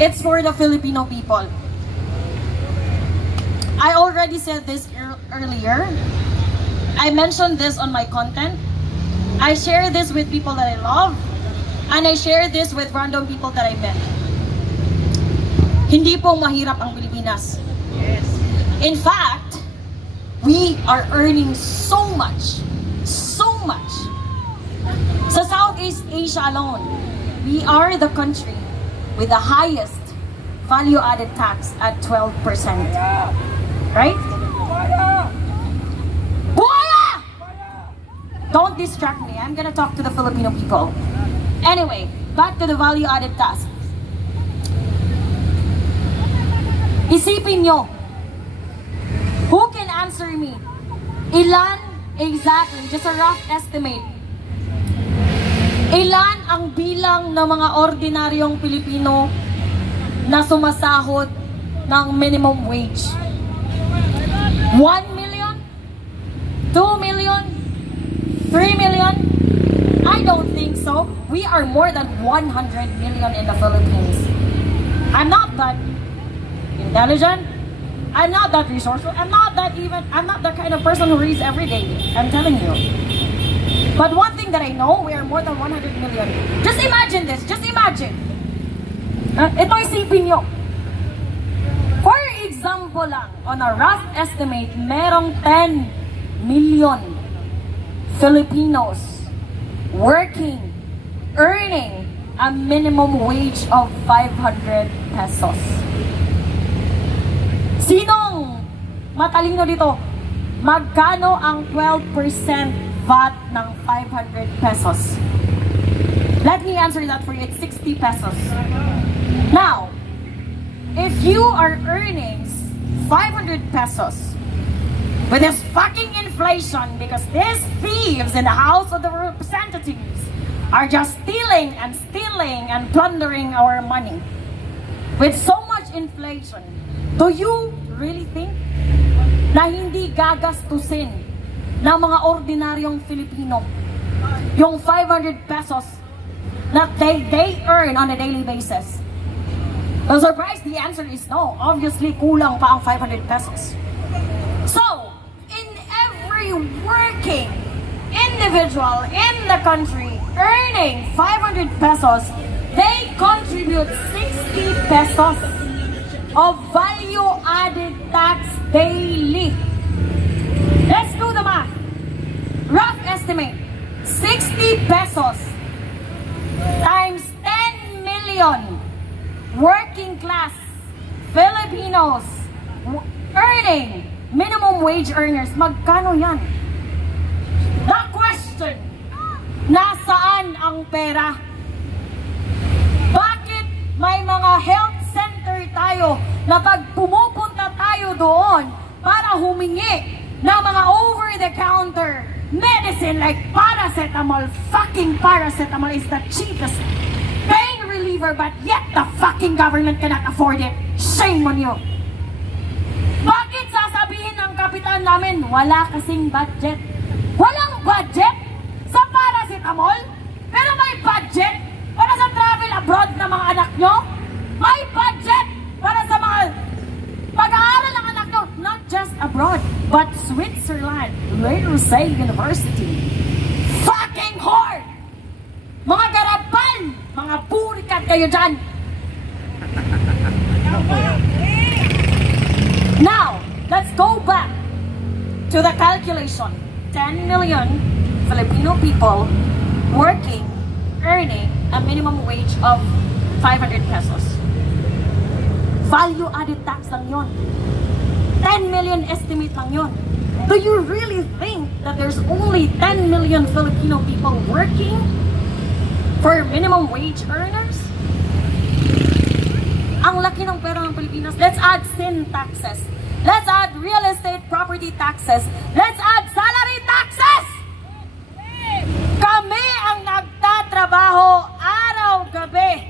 It's for the Filipino people. I already said this earlier. I mentioned this on my content. I share this with people that I love. And I share this with random people that I met. Hindi po mahirap ang Pilipinas. Yes. In fact, we are earning so much. So much. Sa Southeast Asia alone, we are the country with the highest value-added tax at 12%. Right? Buhaya! Don't distract me. I'm gonna talk to the Filipino people. Anyway, back to the value-added tax. Isipin nyo, who can answer me? Ilan exactly, just a rough estimate, ilan ang bilang ng mga ordinaryong Pilipino na sumasahod ng minimum wage? 1 million? 2 million? 3 million? I don't think so. We are more than 100 million in the Philippines. I'm not that intelligent. I'm not that resourceful. I'm not that kind of person who reads every day. I'm telling you. But one thing that I know, we are more than 100 million. Just imagine this. Just imagine. Ito isipin nyo. For example lang, on a rough estimate, merong 10 million Filipinos working, earning a minimum wage of 500 pesos. Sinong matalino dito? Magkano ang 12% VAT ng 500 pesos? Let me answer that for you. It's 60 pesos. Now, if you are earning 500 pesos with this fucking inflation, because these thieves in the House of the Representatives are just stealing and plundering our money with so much inflation, do you really think na hindi gagastusin ng mga ordinaryong Filipino yung 500 pesos that they earn on a daily basis? No surprise, the answer is no. Obviously, kulang pa ang 500 pesos. So, in every working individual in the country earning 500 pesos, they contribute 60 pesos of value-added tax daily. Let's do the math. Rough estimate, 60 pesos times 10 million working class Filipinos earning minimum wage earners. Magkano yan? The question, nasaan ang pera? Bakit may mga health center tayo na pag pumupunta tayo doon para humingi ng mga over-the-counter medicine like paracetamol, fucking paracetamol is the cheapest pain reliever, but yet the fucking government cannot afford it. Shame on you. Bakit sasabihin ng kapitan namin, wala kasing budget? Walang budget sa paracetamol, pero may budget para sa travel abroad ng mga anak nyo? May budget para sa mga pag-aaral ng anak nyo, not just abroad, but Switzerland, later say University. Fucking whore! Mga garapal! Mga purikat kayo dyan! Now, let's go back to the calculation. 10 million Filipino people working, earning a minimum wage of 500 pesos. Value-added tax lang yun. 10 million estimate lang yun. Do you really think that there's only 10 million Filipino people working for minimum wage earners? Ang laki ng pera ng Pilipinas. Let's add sin taxes. Let's add real estate property taxes. Let's add salary taxes! Kami ang nagtatrabaho araw-gabi.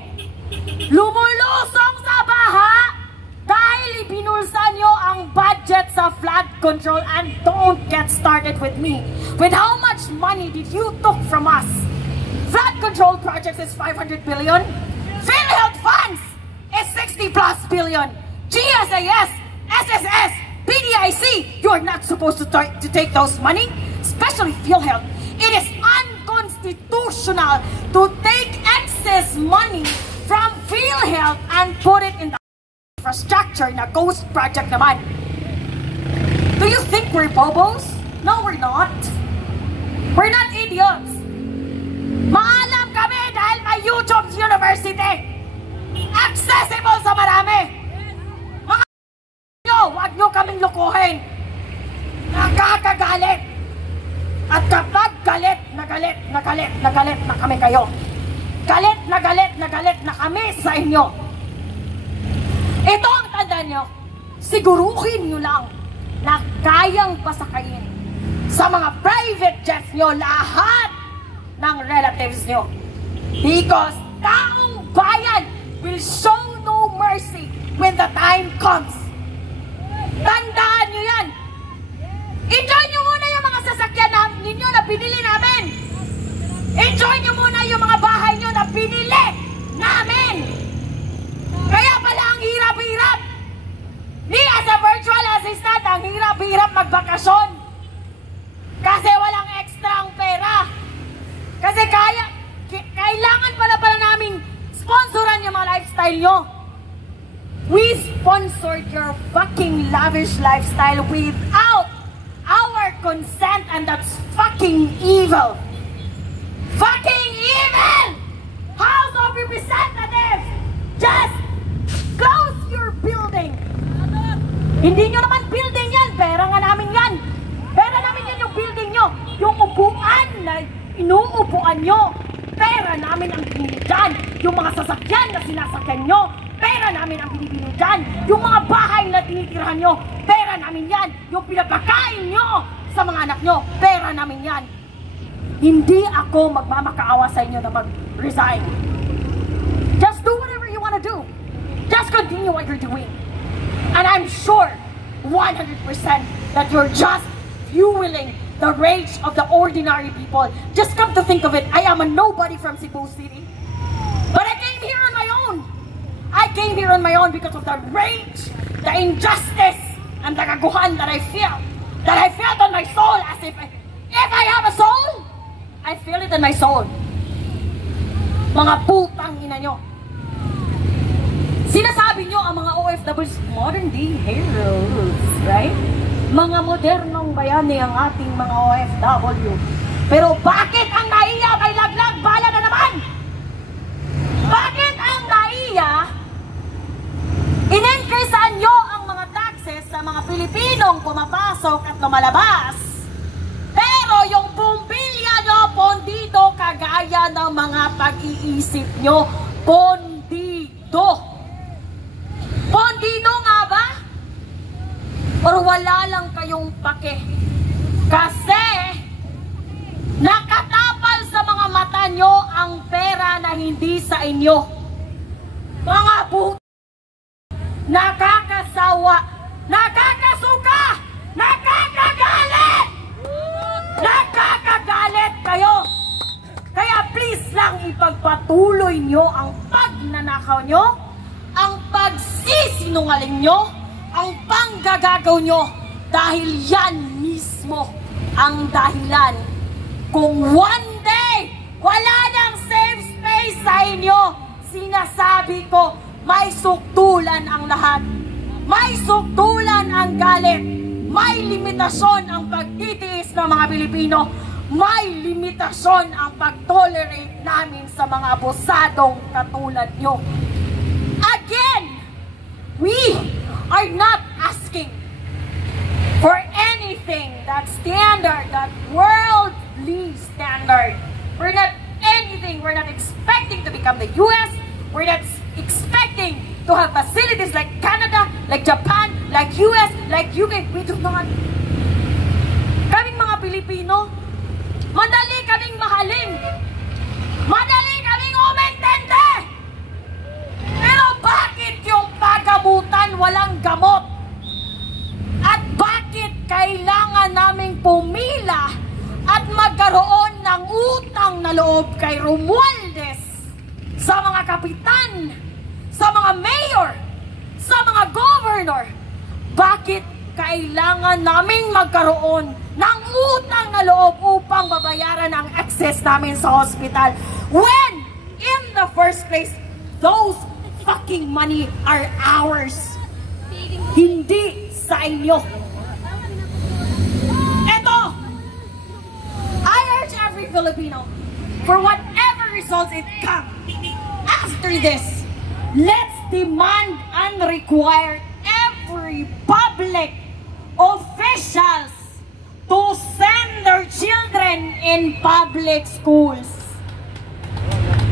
Lumulusong sa baha dahil ibinulsa nyo ang budget sa flood control. And don't get started with me. With how much money did you took from us? Flood control projects is 500 billion. PhilHealth funds is 600 billion. GSAS, SSS, PDIC, you're not supposed to take those money, especially PhilHealth. It is unconstitutional to take excess money from PhilHealth and put it in the infrastructure na ghost project naman. Do you think we're bobos? No, we're not. We're not idiots. Maalam kami dahil may YouTube University. Accessible sa marami. Mga nyo, huwag nyo kaming lukuhin. Nakakagalit. At kapag galit na kami kayo. Galit na kami sa inyo. Ito ang tandaan nyo. Siguruhin nyo lang na kayang pasakayin sa mga private jets nyo lahat ng relatives nyo. Because taong bayan will show no mercy when the time comes. Tandaan nyo yan. Enjoy nyo muna yung mga sasakyan ninyo na binili namin. Enjoy nyo muna yung mga bahay nyo na binili namin. Kaya pala ang hirap-hirap. Ni as a virtual assistant, ang hirap-hirap magbakasyon. Kasi walang extra ang pera. Kasi kailangan pala namin sponsoran yung mga lifestyle nyo. We sponsored your fucking lavish lifestyle without our consent, and that's fucking evil. Fucking evil! House of Representatives, just close your building. Hindi nyo naman building yan, pera nga namin yan. Pera namin yan yung building nyo. Yung upuan na inuupuan nyo, pera namin ang binili dyan. Yung mga sasakyan na sinasakyan nyo, pera namin ang binibili dyan. Yung mga bahay na tinitirahan nyo, pera namin yan. Yung pinapakain nyo sa mga anak nyo, pera namin yan. Hindi ako magmamakaawa sa inyo na mag-resign. Just do whatever you want to do. Just continue what you're doing. And I'm sure 100% that you're just fueling the rage of the ordinary people. Just come to think of it, I am a nobody from Cebu City. But I came here on my own. I came here on my own because of the rage, the injustice, and the kaguhan that I feel. That I felt on my soul as if I have a soul, I feel it in my soul. Mga putang ina nyo. Sinasabi nyo ang mga OFWs, modern day heroes, right? Mga modernong bayani ang ating mga OFW. Pero bakit ang NAIA may laglag bala na naman? Bakit ang NAIA in-increasean nyo ang mga taxes sa mga Pilipinong pumapasok at lumalabas? Pero yung bumbilya nyo, pondido, kagaya ng mga pag-iisip nyo, pondido. Pondido nga ba? Or wala lang kayong pake? Kasi nakatapal sa mga mata nyo ang pera na hindi sa inyo. Mga puto, nakakasawa, nakakasuka, nakakagalit! Nakakagalit kayo! Kaya please lang ipagpatuloy nyo ang pagnanakaw nyo, ang pagsisinungaling nyo, ang panggagagaw nyo, dahil yan mismo ang dahilan kung one day wala nang safe space sa inyo. Sinasabi ko, may suktulan ang lahat, may suktulan ang galit, may limitasyon ang pagtitiis ng mga Pilipino, may limitasyon ang pag-tolerate namin sa mga abusadong katulad nyo. Again, we are not asking for anything that's standard, that worldly standard. We're not anything, we're not expecting to become the US, we're not expecting to have facilities like Canada, like Japan, like US, like UK. We do not. Kaming mga Pilipino, madali kaming mahalin. Madali kaming umintindi. Pero bakit yung pagamutan walang gamot? At bakit kailangan naming pumila at magkaroon ng utang na loob kay Romualdez, sa mga kapitan, sa mga mayor, Governor, bakit kailangan naming magkaroon ng utang na loob upang babayaran ang excess namin sa hospital when, in the first place, those fucking money are ours. Hindi sa inyo. Eto, I urge every Filipino, for whatever results it comes after this, let's demand and require every public officials to send their children in public schools.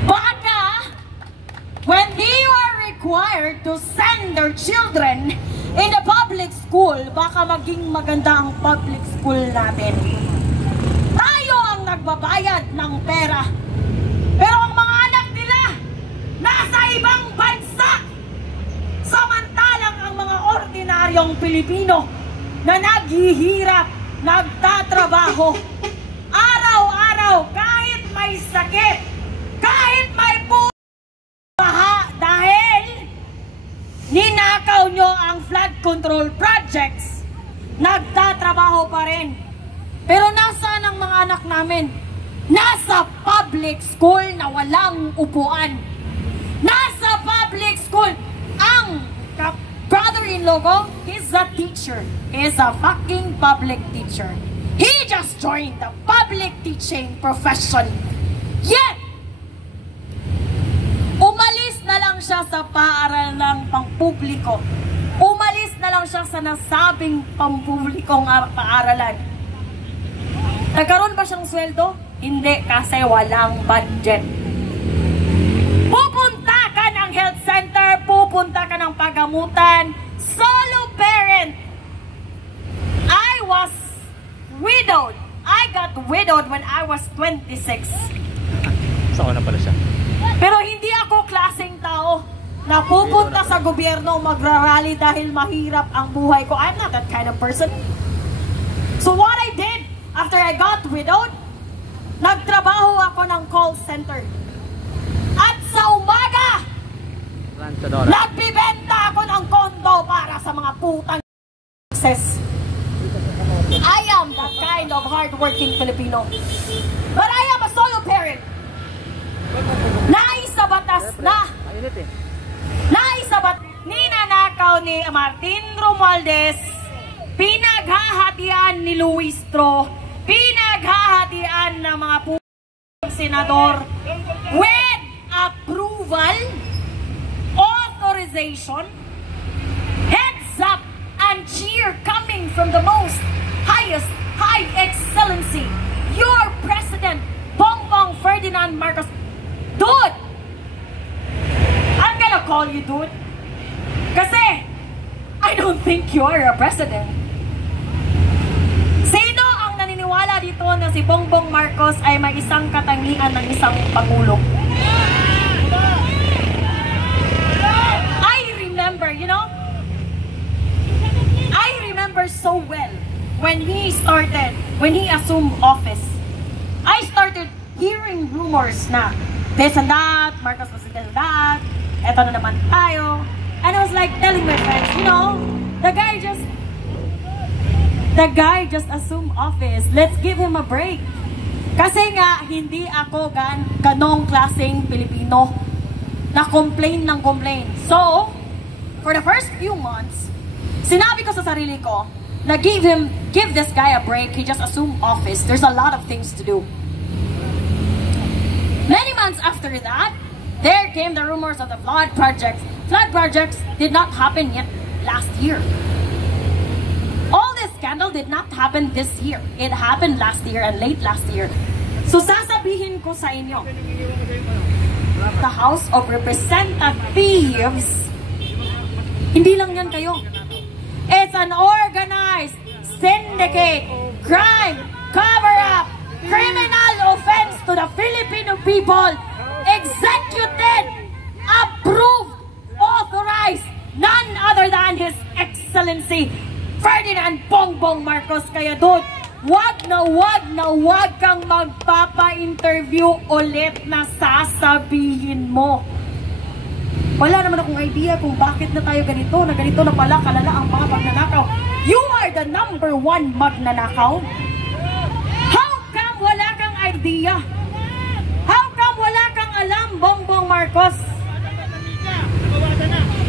Baka, when they are required to send their children in the public school, baka maging maganda ang public school natin. Tayo ang nagbabayad ng pera. Pero ang mga anak nila, nasa ibang bansa. Samantalang ang mga ordinaryong Pilipino na naghihirap, nagtatrabaho, araw-araw, kahit may sakit, kahit may baha, dahil ninakaw nyo ang flood control projects, nagtatrabaho pa rin. Pero nasaan ang mga anak namin? Nasa public school na walang upuan. Nasa public school. Ang brother-in-law ko, he's a teacher. He's a fucking public teacher. He just joined the public teaching profession. Yet, umalis na lang siya sa paaralang pangpubliko. Umalis na lang siya sa nasabing pampublikong paaralan. Nagkaroon ba siyang sweldo? Hindi, kasi walang budget. Pupunta ka ng health center, pupunta ka ng pagamutan, solo parent. I was widowed. I got widowed when I was 26. Saan na pala siya? Pero hindi ako klaseng tao na pupunta sa gobyerno magrarally dahil mahirap ang buhay ko. I'm not that kind of person. So what I did after I got widowed, nagtrabaho ako ng call center. At sa umaga, nagbibenta ako ng kondo para sa mga putang access. I am that kind of hardworking Filipino. But I am a solo parent. Naisabatas na. Naisabat, ninanakaw ni Martin Romualdez, pinaghahatian ni Luis Tro, pinaghahatian ng mga senador with approval, authorization, heads up, and cheer coming from the most highest high excellency, your President, Bongbong Ferdinand Marcos. Dude! I'm gonna call you dude. Kasi, I don't think you are a president. Sino ang naniniwala dito na si Bongbong Marcos ay may isang katangian ng isang pangulo? I remember, you know, I remember so well when he assumed office. I started hearing rumors na this and that, Marcos was this and that, eto na naman tayo. And I was like telling my friends, you know, the guy just assumed office. Let's give him a break. Kasi nga, hindi ako ganong klaseng Pilipino na complain ng complain. So, for the first few months, sinabi ko sa sarili ko na give this guy a break. He just assumed office. There's a lot of things to do. Many months after that, there came the rumors of the flood projects. Flood projects did not happen yet last year. All this scandal did not happen this year. It happened last year and late last year. So sasabihin ko sa inyo, the House of Representatives, hindi lang yan kayo. It's an organized syndicate, crime, cover-up, criminal offense to the Filipino people, executed, approved, authorized, none other than His Excellency Ferdinand Bongbong Marcos. Kaya doon, wag kang magpapa-interview ulit na sasabihin mo Wala naman akong idea kung bakit na tayo ganito, na ganito na pala kalala ang mga magnanakaw. You are the number 1 magnanakaw. How come wala kang idea? How come wala kang alam, Bongbong Marcos?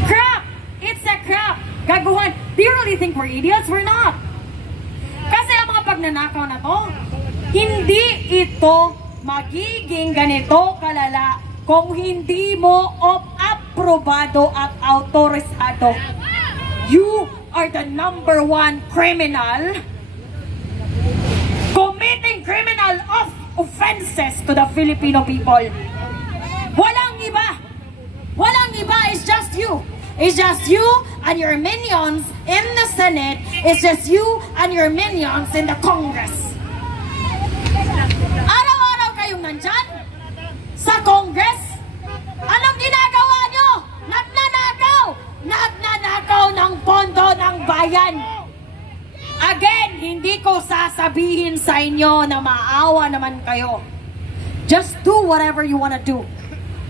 Crap! It's a crap! Gaguhan! Do you really think we're idiots? We're not! Kasi ang mga pagnanakaw na to, hindi ito magiging ganito kalala kung hindi mo aprobado at autorisado. You are the number 1 criminal committing criminal offenses to the Filipino people. Walang iba. Walang iba. It's just you. It's just you and your minions in the Senate. It's just you and your minions in the Congress. Araw-araw kayong nandyan sa Congress. Anong ginagawa nyo? Nagnanakaw! Nagnanakaw ng pondo ng bayan. Again, hindi ko sasabihin sa inyo na maawa naman kayo. Just do whatever you wanna do.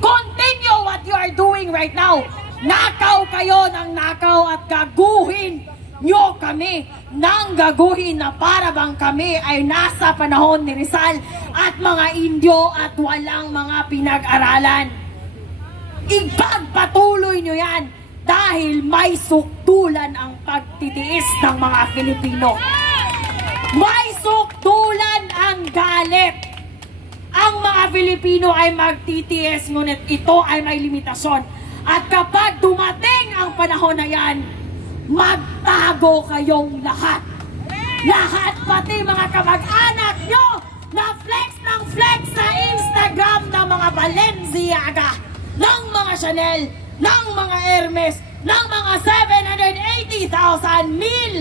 Continue what you are doing right now. Nakaw kayo ng nakaw at gaguhin nyo kami nang gaguhin na para bang kami ay nasa panahon ni Rizal at mga Indio at walang mga pinag-aralan. Ipagpatuloy nyo yan dahil may sukdulan ang pagtitiis ng mga Filipino. May sukdulan ang galit. Ang mga Filipino ay magtitiis, ngunit ito ay may limitasyon. At kapag dumating ang panahon na yan, magtago kayong lahat. Lahat, pati mga kamag-anak nyo na flex ng flex sa Instagram ng mga Balenciaga, ng mga Chanel, ng mga Hermes, ng mga 780,000 mil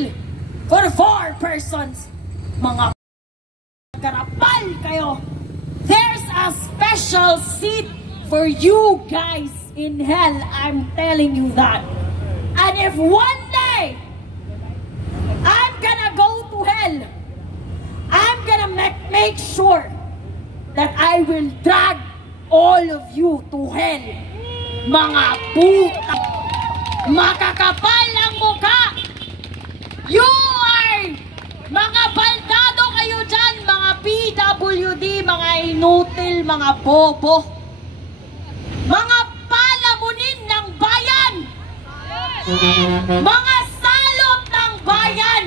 for 4 persons. Mga karapal kayo. There's a special seat for you guys in hell. I'm telling you that. And if one day I'm gonna go to hell, I'm gonna make sure that I will drag all of you to hell. Mga puta, makakapal ang mukha. You are mga baldado kayo dyan, mga PWD, mga inutil, mga bobo, mga palamunin ng bayan, mga salot ng bayan,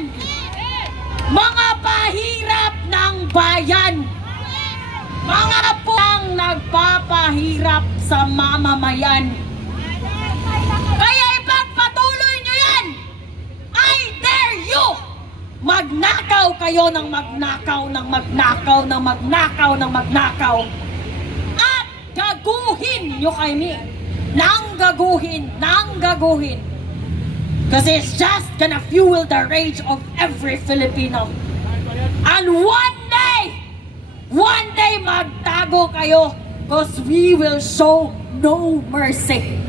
mga pahirap ng bayan, mga putang nagpapahirap sa mamamayan. Kaya ipagpatuloy nyo yan! I dare you! Magnakaw kayo ng magnakaw, ng magnakaw, ng magnakaw, ng magnakaw. At gaguhin nyo kami. Nang gaguhin, nang gaguhin. Kasi it's just gonna fuel the rage of every Filipino. And one day magtago kayo because we will show no mercy.